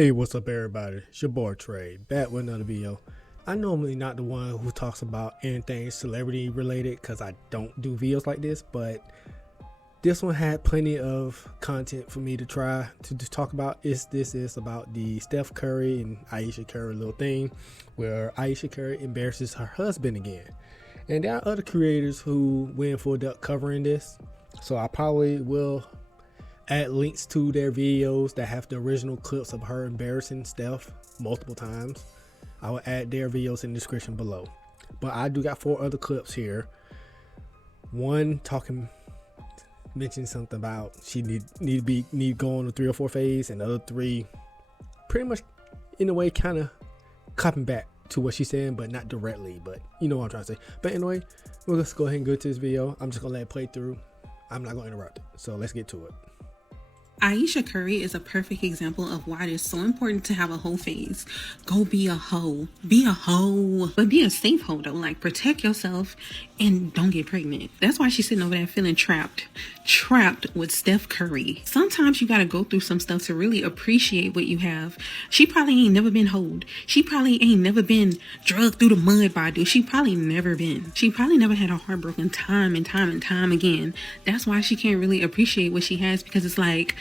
Hey, what's up everybody? It's your boy Trey, back with another video. I'm normally not the one who talks about anything celebrity related because I don't do videos like this, but this one had plenty of content for me to try to talk about. This is about the Steph Curry and Ayesha Curry little thing where Ayesha Curry embarrasses her husband again. And there are other creators who went full depth covering this, so I probably will add links to their videos that have the original clips of her embarrassing Steph multiple times. I will add their videos in the description below. But I do got 4 other clips here. One mentioned something about she need to go on the 3 or 4 phase, and the other 3 pretty much in a way kind of copying back to what she's saying, but not directly, but you know what I'm trying to say. But anyway, let's go ahead and go to this video. I'm just gonna let it play through. I'm not gonna interrupt it, so let's get to it. Ayesha Curry is a perfect example of why it is so important to have a hoe phase. Go be a hoe. Be a hoe. But be a safe hoe though. Like, protect yourself and don't get pregnant. That's why she's sitting over there feeling trapped. Trapped with Steph Curry. Sometimes you gotta go through some stuff to really appreciate what you have. She probably ain't never been hoed. She probably ain't never been drugged through the mud by a dude. She probably never been. She probably never had a heartbroken time and time again. That's why she can't really appreciate what she has, because it's like,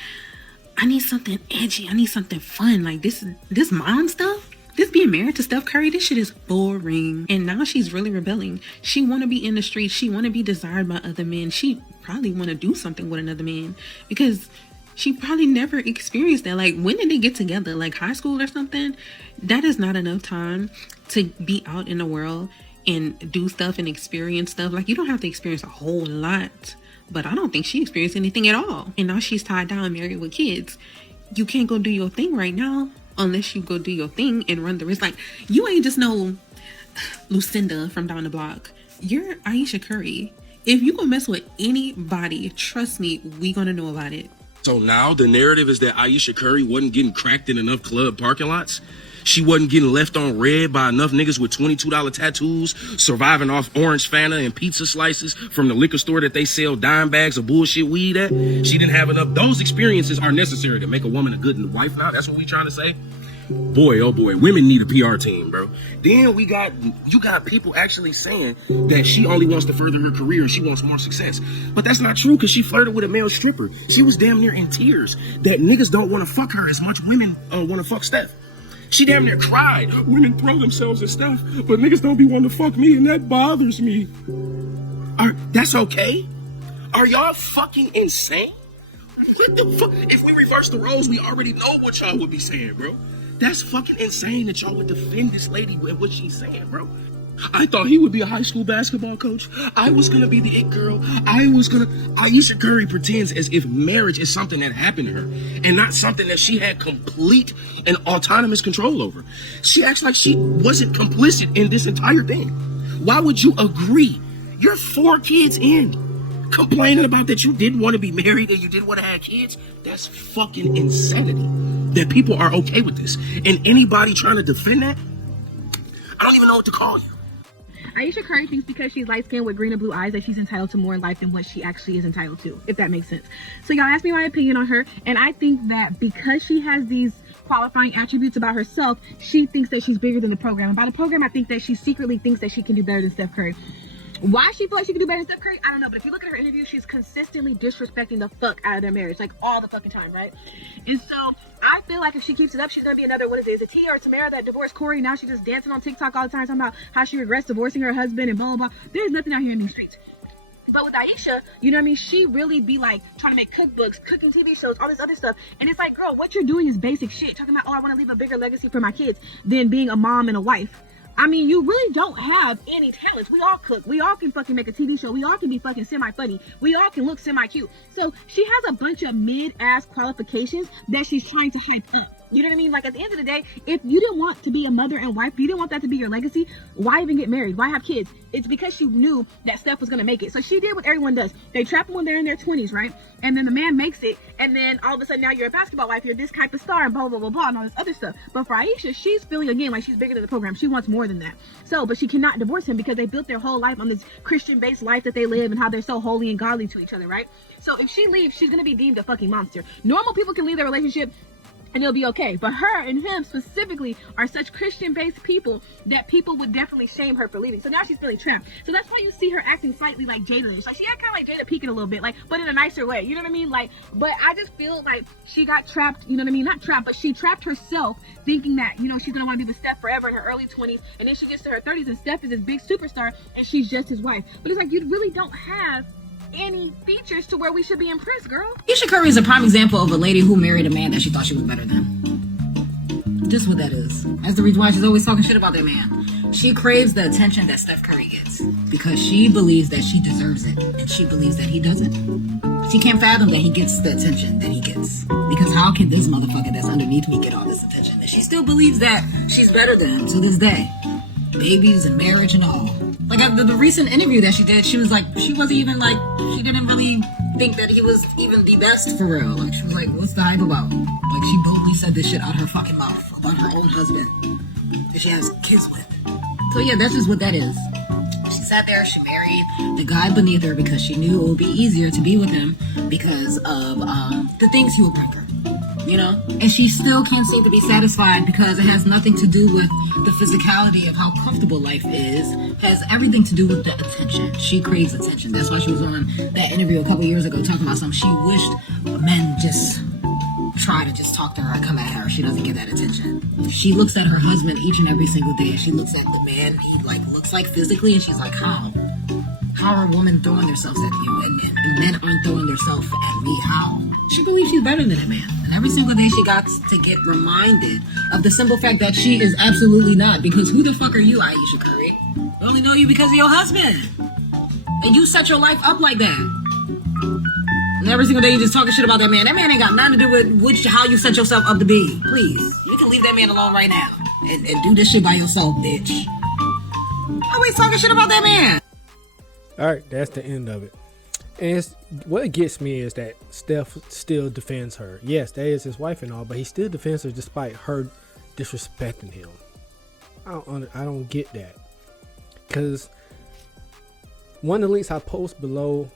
I need something edgy. I need something fun. Like this mom stuff, this being married to Steph Curry, this shit is boring. And now she's really rebelling. She want to be in the streets. She want to be desired by other men. She probably want to do something with another man because she probably never experienced that. Like, when did they get together? Like high school or something? That is not enough time to be out in the world and do stuff and experience stuff. Like, you don't have to experience a whole lot. But I don't think she experienced anything at all. And now she's tied down, married with kids. You can't go do your thing right now unless you go do your thing and run the risk. Like, you ain't just no Lucinda from down the block. You're Ayesha Curry. If you gonna mess with anybody, trust me, we gonna know about it. So now the narrative is that Ayesha Curry wasn't getting cracked in enough club parking lots. She wasn't getting left on red by enough niggas with $22 tattoos, surviving off orange Fanta and pizza slices from the liquor store that they sell dime bags of bullshit weed at. She didn't have enough. Those experiences are necessary to make a woman a good wife now. That's what we trying to say. Boy, oh boy, women need a PR team, bro. Then you got people actually saying that she only wants to further her career and she wants more success. But that's not true, because she flirted with a male stripper. She was damn near in tears that niggas don't want to fuck her as much women want to fuck Steph. She damn near cried. Women throw themselves at stuff, but niggas don't be wanting to fuck me, and that bothers me. That's okay? Are y'all fucking insane? What the fuck? If we reverse the roles, we already know what y'all would be saying, bro. That's fucking insane that y'all would defend this lady with what she's saying, bro. I thought he would be a high school basketball coach. I was gonna be the it girl. Ayesha Curry pretends as if marriage is something that happened to her and not something that she had complete and autonomous control over. She acts like she wasn't complicit in this entire thing. Why would you agree? You're 4 kids in, complaining about that you didn't want to be married and you didn't want to have kids. That's fucking insanity that people are okay with this. And anybody trying to defend that, I don't even know what to call you. Ayesha Curry thinks because she's light-skinned with green and blue eyes that she's entitled to more in life than what she actually is entitled to, if that makes sense. So y'all asked me my opinion on her, and I think that because she has these qualifying attributes about herself, she thinks that she's bigger than the program. And by the program, I think that she secretly thinks that she can do better than Steph Curry. Why she feels like she can do better than Steph Curry, I don't know. But if you look at her interview, she's consistently disrespecting the fuck out of their marriage, like all the fucking time, right? And so I feel like if she keeps it up, she's gonna be another, what is it? Is it Tia or Tamara that divorced Corey? Now she's just dancing on TikTok all the time, talking about how she regrets divorcing her husband and blah blah blah. There's nothing out here in these streets. But with Ayesha, you know what I mean? She really be like trying to make cookbooks, cooking TV shows, all this other stuff. And it's like, girl, what you're doing is basic shit. Talking about, oh, I want to leave a bigger legacy for my kids than being a mom and a wife. I mean, you really don't have any talents. We all cook. We all can fucking make a TV show. We all can be fucking semi-funny. We all can look semi-cute. So she has a bunch of mid-ass qualifications that she's trying to hype up. You know what I mean? Like, at the end of the day, if you didn't want to be a mother and wife, you didn't want that to be your legacy, why even get married? Why have kids? It's because she knew that Steph was going to make it. So she did what everyone does. They trap them when they're in their 20s, right? And then the man makes it. And then all of a sudden now you're a basketball wife. You're this type of star and blah, blah, blah, blah, and all this other stuff. But for Ayesha, she's feeling, again, like she's bigger than the program. She wants more than that. So, but she cannot divorce him because they built their whole life on this Christian-based life that they live and how they're so holy and godly to each other, right? So if she leaves, she's going to be deemed a fucking monster. Normal people can leave their relationship and it'll be okay. But her and him specifically are such Christian-based people that people would definitely shame her for leaving. So now she's feeling trapped. So that's why you see her acting slightly like Jada-ish. Like, she had kind of like Jada peeking a little bit, like, but in a nicer way. You know what I mean? Like, but I just feel like she got trapped. You know what I mean? Not trapped, but she trapped herself, thinking that, you know, she's gonna want to be with Steph forever in her early 20s, and then she gets to her 30s, and Steph is this big superstar, and she's just his wife. But it's like, you really don't have any features to where we should be impressed, girl. Ayesha Curry is a prime example of a lady who married a man that she thought she was better than. Just what that is. That's the reason why she's always talking shit about that man. She craves the attention that Steph Curry gets because she believes that she deserves it, and she believes that he doesn't. She can't fathom that he gets the attention that he gets, because how can this motherfucker that's underneath me get all this attention? And she still believes that she's better than him to this day. Babies and marriage and all. Like, the recent interview that she did, she was like, she wasn't even like, she didn't really think that he was even the best for real. Like, she was like, what's the hype about? Like, she boldly said this shit out her fucking mouth about her own husband that she has kids with. So yeah, that's just what that is. She sat there, she married the guy beneath her because she knew it would be easier to be with him because of the things he would bring her. You know? And she still can't seem to be satisfied because it has nothing to do with the physicality of how comfortable life is. It has everything to do with the attention. She craves attention. That's why she was on that interview a couple years ago talking about something. She wished men just try to just talk to her or come at her. She doesn't get that attention. She looks at her husband each and every single day, and she looks at the man he like looks like physically, and she's like, how are women throwing themselves at you and men aren't throwing themselves at me? How? She believes she's better than that man. And every single day she got to get reminded of the simple fact that she is absolutely not. Because who the fuck are you, Ayesha Curry? I only know you because of your husband. And you set your life up like that. And every single day you just talking shit about that man. That man ain't got nothing to do with how you set yourself up to be. Please. You can leave that man alone right now. And do this shit by yourself, bitch. Always talking shit about that man. All right, that's the end of it. And what gets me is that Steph still defends her. Yes, that is his wife and all, but he still defends her despite her disrespecting him. I don't get that. Because one of the links I post below,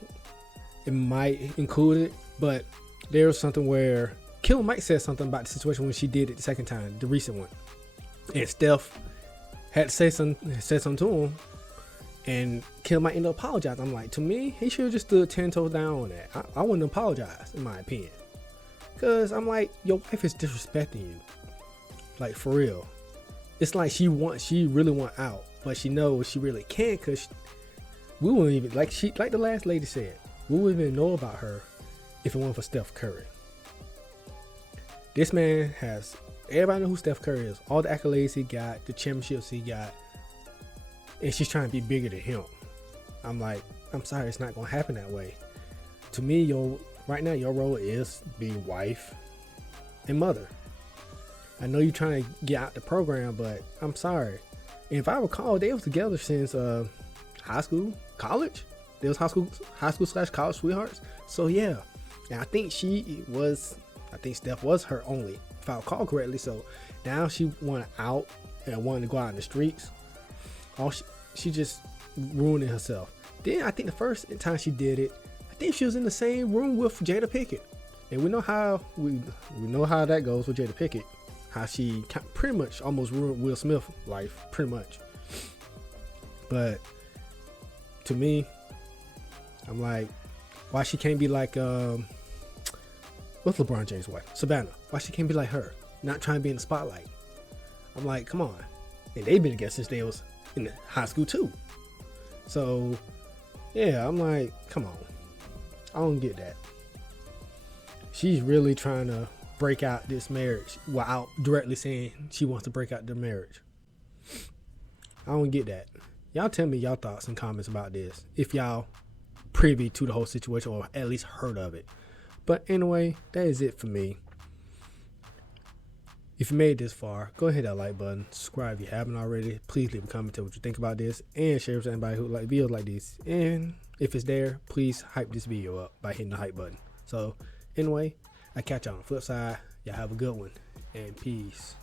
it might include it, but there's something where Killer Mike said something about the situation when she did it the second time, the recent one. And Steph had said something to him. And Killer might end up apologizing. I'm like, to me, he should have just stood 10 toes down on that. I wouldn't apologize, in my opinion. Because I'm like, your wife is disrespecting you. Like, for real. It's like she really want out. But she knows she really can't, because we wouldn't even, like the last lady said, we wouldn't even know about her if it weren't for Steph Curry. This man has, everybody know who Steph Curry is. All the accolades he got, the championships he got. And she's trying to be bigger than him. I'm like, I'm sorry, it's not gonna happen that way. To me, right now your role is be wife and mother. I know you're trying to get out the program, but I'm sorry. And if I recall, they was together since high school, college. They was high school/college sweethearts. So yeah, and I think Steph was her only, if I recall correctly. So now she wanted out and wanted to go out in the streets. She just ruining herself. Then I think the first time she did it, I think she was in the same room with Jada Pinkett, and we know how that goes with Jada Pinkett. How she pretty much almost ruined Will Smith's life, pretty much. But to me, I'm like, why she can't be like what's LeBron James' wife, Savannah? Why she can't be like her, not trying to be in the spotlight? I'm like, come on. And they've been together since they was in high school too. So yeah, I'm like, come on. I don't get that. She's really trying to break out this marriage without directly saying she wants to break out the marriage. I don't get that. Y'all tell me y'all thoughts and comments about this, if y'all privy to the whole situation or at least heard of it. But anyway, that is it for me. If you made it this far, go ahead, hit that like button, subscribe if you haven't already. Please leave a comment, tell what you think about this, and share with anybody who like videos like this. And if it's there, please hype this video up by hitting the hype button. So anyway, I catch y'all on the flip side. Y'all have a good one, and peace.